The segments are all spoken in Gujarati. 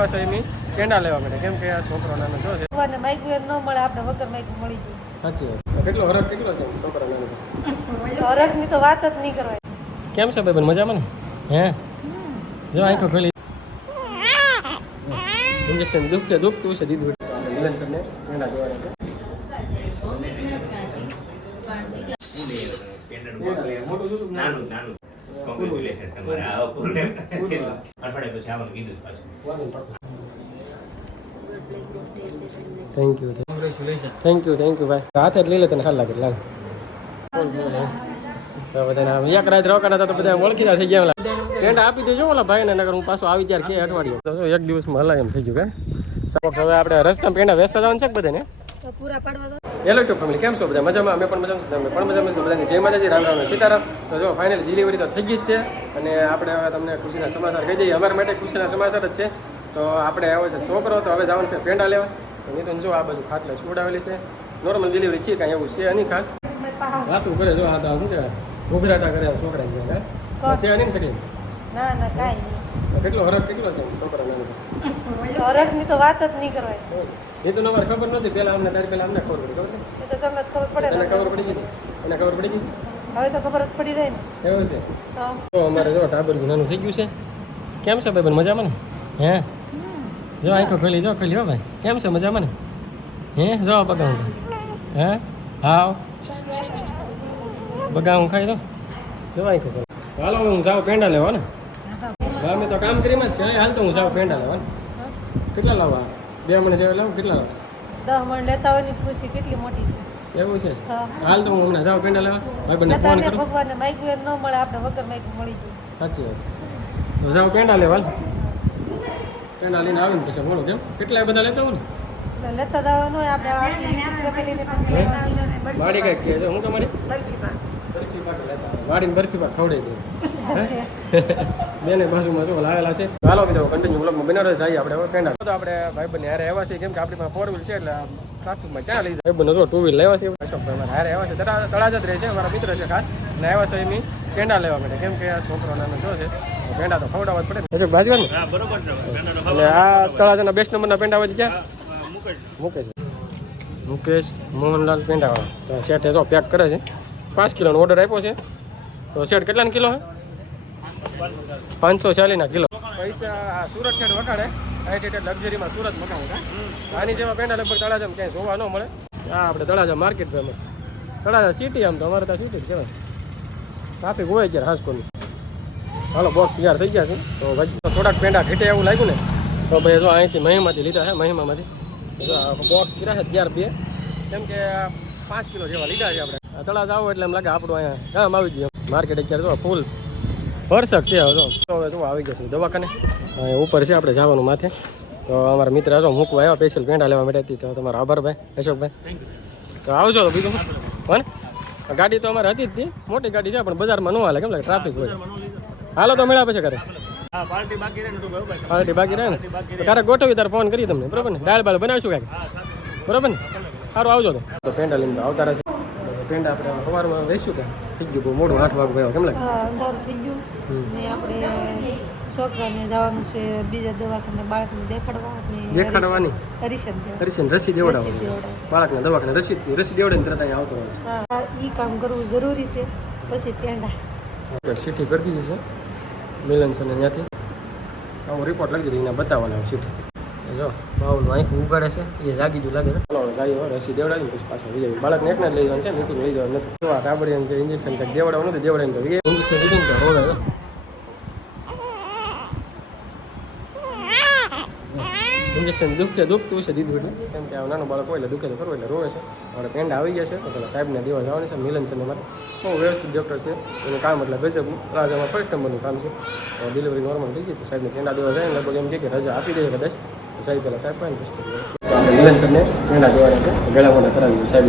આવ્યા છે એમ કેંડા લેવા માટે? કેમ કે આ છોકરો નાનો જો છે. ભગવાનને માગ્યું ન મળે આપણે વગર માઈક મળી સાચી વાત. કેટલો હરખ કેટલો છે છોકરા નાનો? ગયું હરખની તો વાત જ નહીં કરવાય કેમ છે ભાઈ મજામાં ને? હે? જો આંખો ખોલી. ઇન્જેક્શન દુખતે દુખતું છે દીધું. સરને કેંડા જોવાના છે. નાનું નાનું. કોંગ્રેચ્યુલેશન તમારે આ પૂર્ણ અઠવાડિયા પછી આવવાનું કીધું પાછું. Thank you thank you thank you ભાઈ. હાથ જ લઈ લે તને સારું લાગે લાલ તો બધાને એક રાત રોકાણા હતા તો બધા ઓળખીતા થઈ ગયા ઓલા. પેન્ટ આપી દેજો ઓલા ભાઈને નગર હું પાછો આવી ત્યારે કે અઠવાડિયો. તો એક દિવસમાં હલાય એમ થઈ ગયું કે હવે આપણે રસ્તા પેંડા વેચતા જવાનું છે કે બધાને? પૂરા પાડવા હેલો ટુ ફેમિલી કેમ છો? બધા મજામાં? અમે પણ મજામાં તમે પણ મજામાં છો બધાને જય માતાજી રામ રામ સીતારામ. તો જો ફાઇનલી ડિલિવરી તો થઈ ગઈ છે અને આપણે હવે તમને ખુશીના સમાચાર કહી દઈએ. અમારા માટે ખુશીના સમાચાર જ છે. તો આપણે આવ્યો છે છોકરો તો હવે જવાનું છે પેંડા લેવા. તો નીતન જો આ બાજુ ખાટલે છોડાવેલી છે. નોર્મલ ડિલિવરી છે કાંઈ એવું છે નહીં ખાસ. વાતું કરે જો હા તો શું કહેવાય? ઘોઘરાટા કરે છોકરા છે છે નહીં કરી ના ના કાંઈ કેટલો હરખ કેટલો છે? છોકરા નાનો. હરખની તો વાત જ નહીં કરવાય એ તો અમારે ખબર નથી પેલા અમને તારી પેલા અમને ખબર પડી ખબર એ તો તમને ખબર પડે એને ખબર પડી ગઈ એને ખબર પડી ગઈ હવે તો ખબર જ પડી જાય ને. એવું છે. તો? તો અમારે જો ટાબર નાનું થઈ ગયું છે. કેમ છે ભાઈ મજામાં ને? હે? જો આંખો ખોલી જો ખોલી હો ભાઈ. કેમ છે મજામાં ને? હે? જો હું હે? હાવ. હું ખાઈ દો જો આંખો ખોલી. હાલો હું જાઉં પેંડા લેવા ને. હા અમે તો કામ કરીમાં જ છે હાલ તો હું જાઉં પેંડા લાવવા. કેટલા લાવવા? બે મણ સેવા લાવું કેટલા લાવવા? દસ મણ લેતા હોયની ખુશી કેટલી મોટી છે. એવું છે? હાલ તો હું હમણાં જાઉં પેંડા લેવા ભાઈ બને ફોન કરો. ભગવાનને માગ્યું એમ ન મળે આપણે વગર માગ્યું મળી ગયું. સાચી વાત છે. તો જાઉં પેંડા લેવા. પેંડા લઈને આવીને પછી મળો કેમ? કેટલા બધા લેતા હોય ને? લેતા દાવાનું હોય આપણે. વાડી કંઈક કે છે હું તમારી? બરફી પાક. બરફી પાક લેતા વાડીને બરફી પાક ખવડાવી દે. બેને બાજુમાં શું લાવેલા છે. હાલો મિત્રો કન્ટિન્યુ બ્લોગમાં બને રહે જઈએ આપણે હવે પેંડા તો આપણે ભાઈ બંને હારે આવ્યા છે કેમ કે આપણી પાસે ફોર વ્હીલ છે એટલે ટ્રાફિકમાં ક્યાં લઈ જાય? ભાઈ ટુ વ્હીલ લેવા છે. અશોકભાઈ મારા હારે આવ્યા છે તળા તળાજ જ રહે છે મારા મિત્ર છે ખાસ. ને આવ્યા છે એમની પેંડા લેવા માટે કેમ કે આ છોકરો નાનો જો છે પેંડા તો ખવડાવવા જ પડે અશોક ભાજી ને બરોબર છે એટલે આ તળાજાના બેસ્ટ નંબરના પેંડા હોય ક્યાં? મુકેશ. મુકેશ. મુકેશ મોહનલાલ પેંડાવાળા શેઠે જો પેક કરે છે. પાંચ કિલોનો ઓર્ડર આપ્યો છે. તો શેઠ કેટલાનો કિલો છે? પાંચસો ચાલીસના કિલો. પૈસા સુરત ખેડ વખાડે આઈટેડ લક્ઝરીમાં સુરત મકાવું આની જેવા પેંડા લગભગ તળાજામાં ક્યાંય જોવા ન મળે. આ આપણે Talaja market famous Talaja city આમ તો, અમારે ત્યાં સિટી કહેવાય. ટ્રાફિક હોય અત્યારે હાસકોની. હાલો બોક્સ તૈયાર થઈ ગયા છે. તો ભાઈ, થોડાક પેંડા ઘેટે એવું લાગ્યું ને, તો ભાઈ જો અહીંથી મહિમાથી લીધા છે, મહિમામાંથી. બોક્સ કર્યા છે અગિયાર બે. કેમ કે પાંચ કિલો જેવા લીધા છે આપણે. તળાજ આવો એટલે એમ લાગે આપણું અહીંયા ગામ આવી ગયું. માર્કેટ અત્યારે જો ફૂલ ભરસક છે હવે જો તો હવે શું આવી જશે દવાખાને? ઉપર છે આપણે જવાનું માથે. તો અમારા મિત્ર હતો મૂકવા આવ્યા સ્પેશિયલ પેંડા લેવા માટે તો તમારો આભાર ભાઈ અશોકભાઈ. તો આવજો તો બીજું કોને ગાડી તો અમારે હતી જ. મોટી ગાડી છે પણ બજારમાં ન હાલે. કેમ લાગે? ટ્રાફિક હોય. હાલો તો મળ્યા પછી ઘરે. પાર્ટી બાકી રહે ને તારે ગોઠવી તારે ફોન કરી તમને. બરોબર ને? દાળ બાળ બનાવશું કાંઈક. બરોબર ને? સારું આવજો તો. પેંડા લઈને આવતા રહેશે. પેંડા આપણે સવારમાં વેચશું કે? થઈ ગયું મોડું આઠ વાગે ગયો કેમ લાગે અંધારું થઈ ગયું. ને આપણે છોકરાને જવાનું છે બીજા દવાખાને બાળકને દેખાડવા દેખાડવાની? હરીશન હરીશન રસી દેવડાવવાની. બાળકને દવાખાને રસી રસી દેવડાવીને તરત અહીંયા આવતો હોય હા ઈ કામ કરવું જરૂરી છે. પછી પેંડા છે સીટી કરી દીધી છે. મિલન છે ત્યાંથી. આવો રિપોર્ટ લખી દીધો બતાવવાનો સીટી જો બાવનું આંખ ઉગાડે છે એ જાગી જુ લાગે છે. ચાલો જાય હવે રસી દેવડાવી પછી પાછા લઈ જાય બાળકને એકને લઈ જવાનું છે નીતિ લઈ જવાનું નથી. આ કાબડિયાને જે ઇન્જેક્શન કંઈક દેવડાવવાનું નથી દેવડાવીને તો ઇન્જેક્શન દીધી ને તો હોવે. ઇન્જેક્શન દુખતે દુખતું છે દીધું એટલે. કેમ કે આ નાનો બાળક હોય એટલે દુખે તો ખરું એટલે રોવે છે. હવે પેંડા આવી ગયા છે તો પેલા સાહેબને દેવા જવાની છે મિલન છે મારે બહુ વ્યવસ્થિત ડૉક્ટર છે. એનું કામ એટલે ગજબ રાજામાં ફર્સ્ટ નંબરનું કામ છે. ડિલિવરી નોર્મલ થઈ ગઈ તો સાહેબને પેંડા દેવા જાય લગભગ એમ કે રજા આપી દે કદાચ. સાહેબ પહેલાં સાહેબ પણ મિલન સરને પેંડા જોવાના છે. ગળા મોઢા કરાવી સાહેબ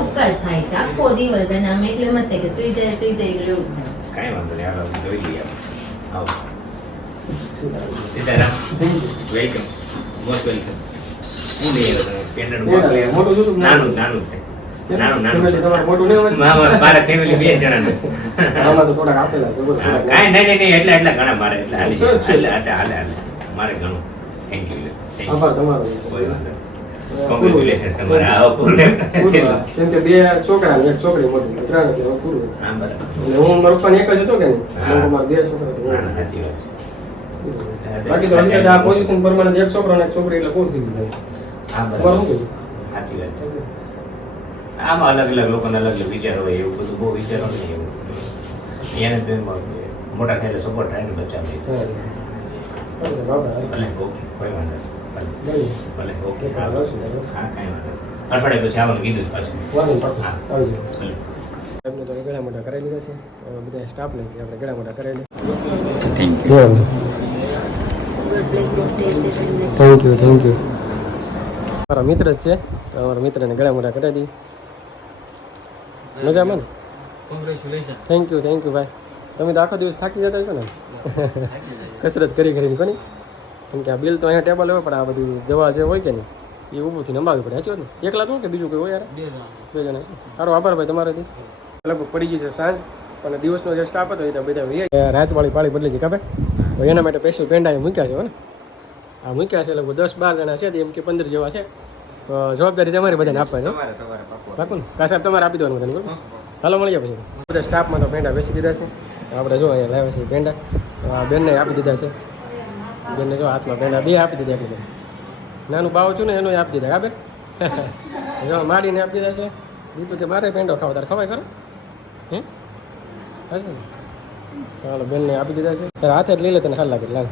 ઉપકાર થાય છે. આખો દિવસ અને અમે એટલે મત થાય કે સુઈ જાય સુઈ જાય એટલે કાંઈ વાંધો નહીં હાલો જોઈ લઈએ. આવો. સીતારામ વેલકમ મોસ્ટ વેલકમ હું લઈ આવ્યો. મોટું નાનું નાનું છે. નાનું નાનું. તમારું મોટું નહીં હોય? મારા મારા ફેમિલી બે જણાનું. આમાં તો થોડાક આપેલા છે બોલો, હા, નહીં નહીં નહીં એટલા એટલા ઘણા મારે એટલા હાલી સરસ હાલે હાલે હાલે હાલે. મારે ઘણું. થેન્ક યુ આભાર તમારો. કોઈ વાંધો નહીં. કોંગ્રેચ્યુલેશન તમારે આવો પૂરું. કેમ કે બે છોકરા એક છોકરી મોટી ત્રણ એટલે પૂરું. હા બરાબર. હું મારો પણ એક જ હતો કે હું. મારા બે છોકરા. સાચી વાત બાકી તો હજી આ પોઝિશન પ્રમાણે એક છોકરો ને એક છોકરી એટલે પૂરું થઈ ગયું હા બરાબર. સાચી વાત છે? આમાં અલગ અલગ લોકોના અલગ અલગ વિચારો હોય એવું બધું બહુ વિચારો નહીં એવું. એને મોટા સાહેબ સપોર્ટ થાય ને બચ્ચા. ભલે ઓકે કોઈ વાંધો ભલે ઓકે હા, કાંઈ વાંધો. અઠવાડિયે પછી આવવાનું કીધું પાછું. તો ગળા મોટા કરાવી લીધા છે. બધા સ્ટાફને આપણે ગળા મોટા કરાવી thank thank you thank you મારા મિત્ર જ છે. અમારા મિત્રને ગળા મોટા કરાવી દઈએ. મજામાં ને? Congratulation thank you thank you ભાઈ. તમે તો આખો દિવસ થાકી જતા છો ને? કસરત કરી કરીને કોની? કેમ કે આ બિલ તો અહીંયા ટેબલ હોય પણ આ બધું દવા જે હોય કે નહીં? એ ઊભું થઈને અંબાવી પડે. સાચી ને? એકલા તો કે બીજું કોઈ હોય યાર? બે જણા. સારો આભાર ભાઈ તમારાથી. લગભગ પડી ગઈ છે સાંજ અને દિવસનો જે સ્ટાફ હતો એ તો બધા વહી રાતવાળી પાળી બદલી ગઈ કાપે તો એના માટે સ્પેશિયલ પેંડા મૂક્યા છે હો ને? આ મૂક્યા છે લગભગ દસ બાર જણા છે એમ કે પંદર જેવા છે. જવાબદારી તમારી બધાને આપવાની હો. પાકું ને? કા સાહેબ તમારે આપી દેવાનું બધાને ચાલો હાલો મળીએ પછી. બધા સ્ટાફમાં તો પેંડા વેચી દીધા છે. આપણે જો અહીંયા લાવ્યા છે પેંડા. બેનને આપી દીધા છે. બેનને જો હાથમાં પેંડા બે આપી દીધા એટલે નાનું બાવ છું ને એનું આપી દીધા કાબે જો માડીને આપી દીધા છે. દીધું કે મારે પેંડો ખાવ તારે ખવાય ખરો? હે? હશે ને? ચાલો બેનને આપી દીધા છે. તારે હાથે જ લઈ લે તને ખાલ લાગે લાલ.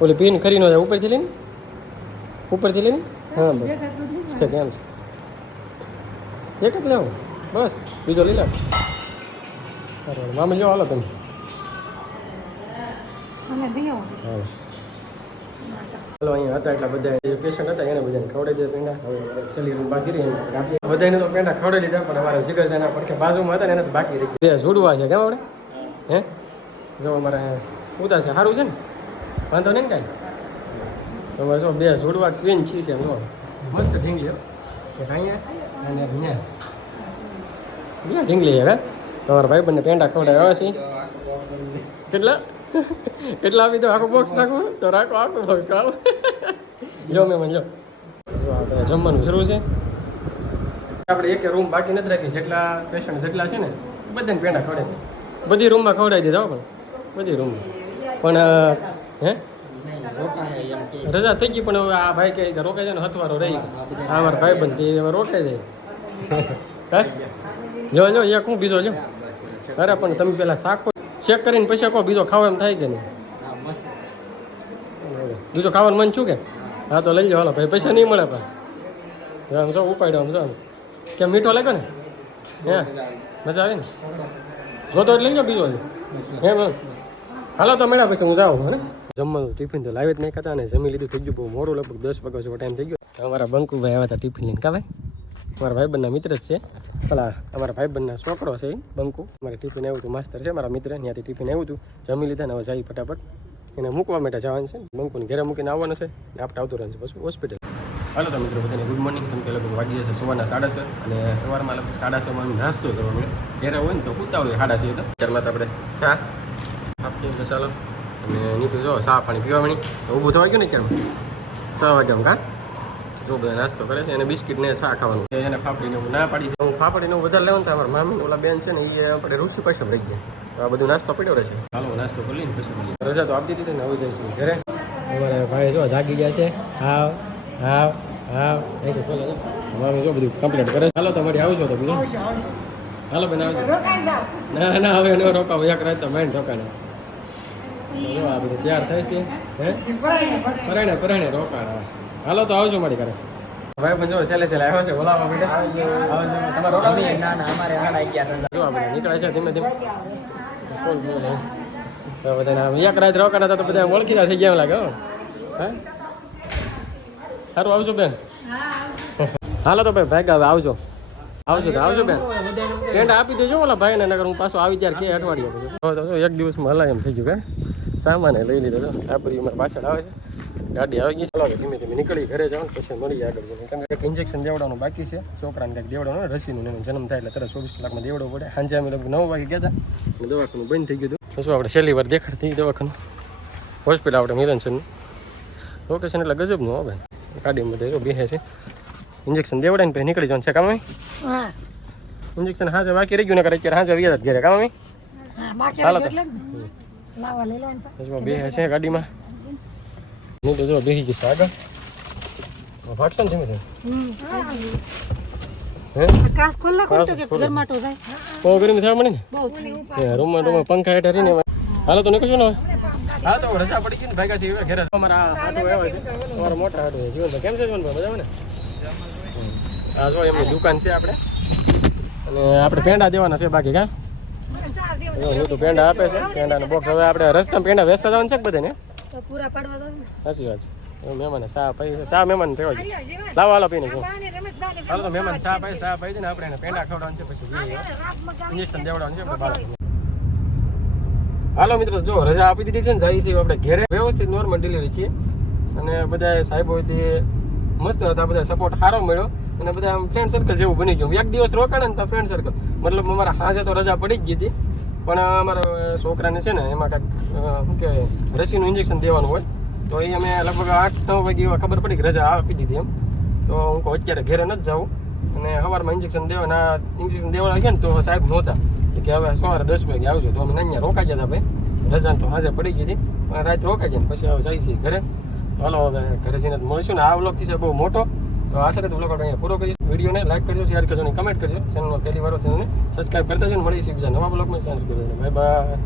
ઓલી પીન કરીને ઉપરથી લઈને? ઉપરથી લઈને? હા બસ. છે કેમ છે? એક જ લેવો. બસ બીજો લઈ લે બરાબર મામી જો હાલો તમે. હાલો અહીંયા હતા એટલા બધા પેશન્ટ હતા એને બધાને ખવડાવી દીધા પેંડા. હવે ચલી રૂમ બાકી રહી બધાને તો પેંડા ખવડાવી લીધા પણ અમારા જીગર છે એના પડખે બાજુમાં હતા ને એને તો બાકી રહી ગયા. જોડવા છે કેમ આપણે હે? જો અમારે ઉતા છે સારું છે ને? વાંધો નહીં કાંઈ? તમારે જો બે જોડવા ક્વીન છી છે જો. મસ્ત ઢીંગલી. એક અહીંયા અને અહીંયા. કેટલા ઢીંગલી હવે તમારા ભાઈ બંને પેંડા ખવડાવ્યા છે. કેટલા? કેટલા આપી દો? આખો બોક્સ નાખો તો રાખો આખો બોક્સ ખાવ લો મેં જો. આપણે જમવાનું શરૂ છે. આપણે એક રૂમ બાકી નથી રાખી, જેટલા પેશન્ટ જેટલા છે ને, બધાને પેંડા ખવડાવી બધી રૂમમાં ખવડાવી દીધા પણ. બધી રૂમમાં પણ હે? રજા થઈ ગઈ પણ હવે આ ભાઈ કે રોકાઈ જાય ને હથવારો રહી આ અમારા ભાઈ બંધ હવે રોકાઈ જાય. હા? જો લ્યો એક હું બીજો જો અરે પણ તમે પેલા શાકો ચેક કરીને પછી કહો બીજો ખાવા એમ થાય કે નહીં? બીજો ખાવાનું મન છું કે? હા. તો લઈ જાઓ હાલો ભાઈ પૈસા નહીં મળે પણ આમ જો ઉપાડ્યો આમ જો કેમ મીઠો લાગ્યો ને? હે? મજા આવે. ને? જોતો તો લઈ જાઓ બીજો એમ હાલો તો મળ્યા પછી હું જાઉં હે જમવાનું ટિફિન તો લાવી જ નહીં ખાતા અને જમી લીધું. થઈ ગયું બહુ મોડું, લગભગ દસ વાગ્યા જેવો ટાઈમ થઈ ગયો. અમારા બંકુભાઈ આવ્યા હતા ટિફિન લઈને, કા ભાઈ? અમારા ભાઈબંધના મિત્ર જ છે. પેલા અમારા ભાઈબંધના છોકરો છે બંકુ. અમારે ટિફિન આવ્યું હતું, માસ્તર છે મારા મિત્ર, ત્યાંથી ટિફિન આવ્યું હતું. જમી લીધા ને હવે જાય ફટાફટ. એને મૂકવા માટે જવાનું છે. બંકુને ઘરે મૂકીને આવવાનું છે. ને આપણે આવતું રહેશે પછી હોસ્પિટલ હાલો તો મિત્રો, બધાને ગુડ મોર્નિંગ કેમ કે લગભગ વાગી જશે સવારના સાડા છ અને સવારમાં લગભગ સાડા છમાં નાસ્તો કરવાનો ઘેરા હોય ને તો કૂતા હોય સાડા છ તો. ચારમાં આપણે ચા. આપીએ ચાલો. અને નીકળી જો સા પાણી પીવા મળી તો ઊભું થવા ગયું ને અત્યારમાં છ વાગ્યા કા? જો બધા નાસ્તો કરે છે અને બિસ્કિટ ને ચા ખાવાનું. એને ફાફડીને હું ના પાડી છે હું ફાફડીને હું વધારે લેવાનું તો અમારા મામી ઓલા બેન છે ને એ આપણે ઋષિ પાસે રહી ગયા. તો આ બધું નાસ્તો પડ્યો રહેશે. હાલો નાસ્તો કરી લઈને પછી મળીએ. રજા તો આપી દીધી છે ને હવે જઈશું ઘરે. અમારા ભાઈ જો જાગી ગયા છે. હાવ હાવ હાવ. એ તો બોલો મામી જો બધું કમ્પ્લીટ કરે છે. હાલો તમારી આવજો તો બીજું હાલો બેન આવજો. ના ના હવે એને રોકાવ. એક રાત તો મેન રોકાને જો આ બધું તૈયાર થાય છે. હે? પરાણે પરાણે રોકાણ હાલો તો આવજો મારી ઘરે. ભાઈ પણ જો છેલ્લે છેલ્લે આવ્યો છે બોલાવવા માટે. આવજો. ના ના અમારે આડા ગયા જો આપણે નીકળે છે ધીમે ધીમે. કોણ બોલે? તો બધાને એક રાત રોકાણા હતા તો બધા ઓળખીતા થઈ ગયા લાગે હે. સારું આવજો બેન. હાલો તો ભાઈ ભાઈ હવે આવજો. આવજો આવજો બેન. ટેન્ટ આપી દેજો ઓલા ભાઈને નગર હું પાછો આવી ત્યારે કે અઠવાડિયે. હવે એક દિવસમાં હલાય એમ થઈ ગયું કે સામાન લઈ લીધો તો આપણી અમારે પાછળ આવે છે. ગાડી આવી ગઈ ચાલો ધીમે ધીમે નીકળી ઘરે જાઉં પછી મળીએ આગળ જવું કેમ કે ઇન્જેક્શન દેવડાવવાનું બાકી છે. છોકરાને કંઈક દેવડાવવાનું રસીનું એનો જન્મ થાય એટલે તરત ચોવીસ કલાકમાં દેવડો પડે. સાંજે અમે લગભગ નવ વાગે ગયા હતા. દવાખાનું બંધ થઈ ગયું હતું. પછી આપણે છેલ્લી વાર દેખાડતી દવાખાનું. હોસ્પિટલ આપણે મિલનસનનું લોકેશન એટલે ગજબનું હવે ગાડીમાં બધા બેસે છે. ઇન્જેક્શન દેવડાવીને પછી નીકળી જવાનું છે. કામ ઇન્જેક્શન હાજર બાકી રહી ગયું ને કરે અત્યારે હાજર વ્યાજ ઘરે. કામ અમે બાકી હાલો આવી તો. ગયું એટલે જ ને. લાવવા લઈ લેવાનું હજુ બે હશે ગાડીમાં નહીં તો જો બેસી છે આગળ ફાટશે ને? ધીમે ધીમે પંખા હેઠળ રહીને હાલો તો નીકળશું ને હવે? હા તો રજા પડી ગઈ ને ભાગ્યા છે એવા અમારા હાટુ આવ્યા છે. અમારા મોટા છે. કેમ છે જીવનભાઈ? મજામાં ને? આ જો એમની દુકાન છે આપણે અને આપણે પેંડા દેવાના છે બાકી કા? હું તો પેંડા આપે છે. પેંડાનો બોક્સ હવે આપણે રસ્તામાં પેંડા વેચતા જવાનું છે કે બધાને? પૂરા પાડવા દો સાચી વાત છે. મહેમાન સા પાઈ સા મહેમાન થયો છે. લાવો હાલો પીને હાલો તો મહેમાન સા પાઈ સા છે ને આપણે એને પેંડા ખવડાવવાનું છે પછી ઇન્જેક્શન દેવડાવવાનું છે બાળકને. હાલો મિત્રો જો રજા આપી દીધી છે ને જાય છે આપણે ઘેરે. વ્યવસ્થિત નોર્મલ ડિલિવરી છીએ અને બધા સાહેબો મસ્ત હતા બધા સપોર્ટ સારો મળ્યો. અને બધા ફ્રેન્ડ સર્કલ જેવું બની ગયું. એક દિવસ રોકાણ ને તો ફ્રેન્ડ સર્કલ મતલબ અમારા હાજે તો રજા પડી ગઈ હતી. પણ અમારા છોકરાને છે ને, એમાં કાંઈક શું કહેવાય, રસીનું ઇન્જેક્શન દેવાનું હોય. તો એ અમે લગભગ આઠ, નવ વાગે એવા ખબર પડી કે રજા આપી દીધી એમ. તો હું કહું, અત્યારે ઘરે નથી જાઉં. અને સવારમાં ઇન્જેક્શન દેવાના ઇન્જેક્શન દેવા ગયા ને તો સાહેબ નહોતા. કે હવે સવારે દસ વાગે આવજો. તો અમે અહીંયા રોકાઈ ગયા હતા ભાઈ. રજા તો હાજર પડી ગઈ હતી. પણ રાત રોકાઈ ગયા પછી હવે જઈએ છીએ ઘરે. હાલો હવે ઘરે જઈને મળીશું. ને આ વ્લોગ છે બહુ મોટો. તો આ સાથે બ્લોગ આપણે અહીંયા પૂરો કરીશું વિડીયોને લાઈક કરજો શેર કરજો અને કમેન્ટ કરજો. ચેનલમાં પહેલી વાર ચેનલને સબસ્ક્રાઈબ કરતા છે મળીશું બીજા નવા બ્લોગમાં ચાન્સ કરજો બાય બાય